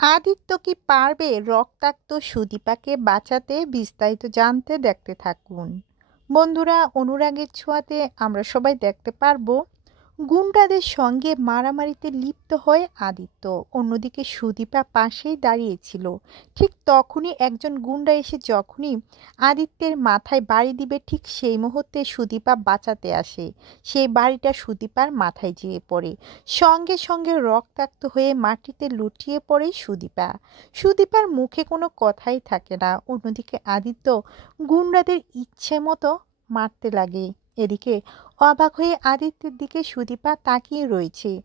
আদিত্য কি পারবে রক্তাক্ত সুদীপাকে বাঁচাতে? বিস্তারিত জানতে দেখতে থাকুন বন্ধুরা। অনুরাগের ছোঁয়াতে আমরা সবাই দেখতে পারবো গুন্ডাদের সঙ্গে মারামারিতে লিপ্ত হয় আদিত্য। অন্যদিকে সুদীপা পাশেই দাঁড়িয়েছিল। ঠিক তখনই একজন গুন্ডা এসে যখনই আদিত্যের মাথায় বাড়ি দিবে ঠিক সেই মুহূর্তে সুদীপা বাঁচাতে আসে। সেই বাড়িটা সুদীপার মাথায় যেয়ে পড়ে। সঙ্গে সঙ্গে রক্তাক্ত হয়ে মাটিতে লুটিয়ে পড়ে সুদীপা। সুদীপার মুখে কোনো কথাই থাকে না। অন্যদিকে আদিত্য গুন্ডাদের ইচ্ছে মতো মারতে লাগে। এদিকে অবাক হয়ে আদিত্যের দিকে সুদীপা তাকিয়ে রয়েছে।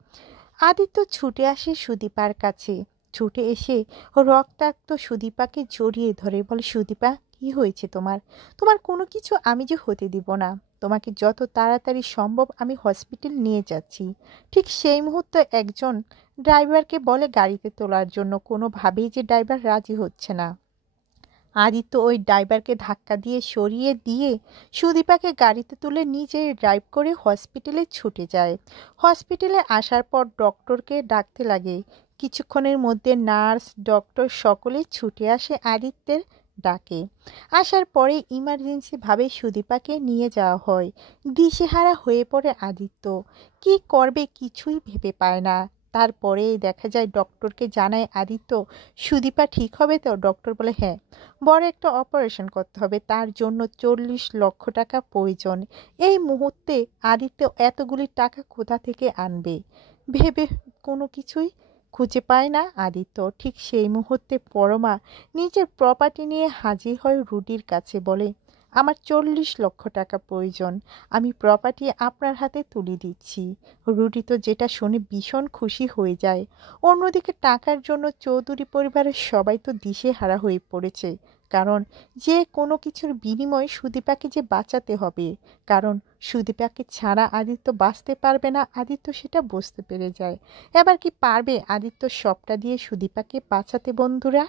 আদিত্য ছুটে আসে সুদীপার কাছে। ছুটে এসে রক্তাক্ত সুদীপাকে জড়িয়ে ধরে বলে, সুদীপা কি হয়েছে তোমার? তোমার কোনো কিছু আমি যে হতে দিব না। তোমাকে যত তাড়াতাড়ি সম্ভব আমি হসপিটাল নিয়ে যাচ্ছি। ঠিক সেই মুহূর্তে একজন ড্রাইভারকে বলে গাড়িতে তোলার জন্য। কোনোভাবেই যে ড্রাইভার রাজি হচ্ছে না। আদিত্য ওই ড্রাইভারকে ধাক্কা দিয়ে সরিয়ে দিয়ে সুদীপাকে গাড়িতে তুলে নিজে ড্রাইভ করে হসপিটালে ছুটে যায়। হসপিটালে আসার পর ডক্টরকে ডাকতে লাগে। কিছুক্ষণের মধ্যে নার্স ডক্টর সকলে ছুটে আসে আদিত্যের ডাকে। আসার পরে ইমার্জেন্সিভাবে সুদীপাকে নিয়ে যাওয়া হয়। দিশেহারা হয়ে পড়ে আদিত্য। কি করবে কিছুই ভেবে পায় না। তারপরে দেখা যায় ডক্টরকে জানায় আদিত্য, সুদীপা ঠিক হবে তো? ডক্টর বলে হ্যাঁ, বড় একটা অপারেশন করতে হবে, তার জন্য 40 লক্ষ টাকা প্রয়োজন। এই মুহূর্তে আদিত্য এতগুলি টাকা কোথা থেকে আনবে ভেবে কোনো কিছুই খুঁজে পায় না আদিত্য। ঠিক সেই মুহূর্তে পরমা নিজের প্রপার্টি নিয়ে হাজির হয় রুডির কাছে। বলে, আমার 40 লক্ষ টাকা প্রয়োজন, আমি প্রপার্টি আপনার হাতে তুলে দিচ্ছি। রুডি তো যেটা শুনে ভীষণ খুশি হয়ে যায়। অন্যদিকে টাকার জন্য চৌধুরী পরিবারের সবাই তো দিশেহারা হয়ে পড়েছে। কারণ যে কোনো কিছুর বিনিময়ে সুদীপাকে যে বাঁচাতে হবে। কারণ সুদীপাকে ছাড়া আদিত্য বাঁচতে পারবে না। আদিত্য সেটা বুঝতে পেরে যায়। এবার কি পারবে আদিত্য সবটা দিয়ে সুদীপাকে বাঁচাতে বন্ধুরা?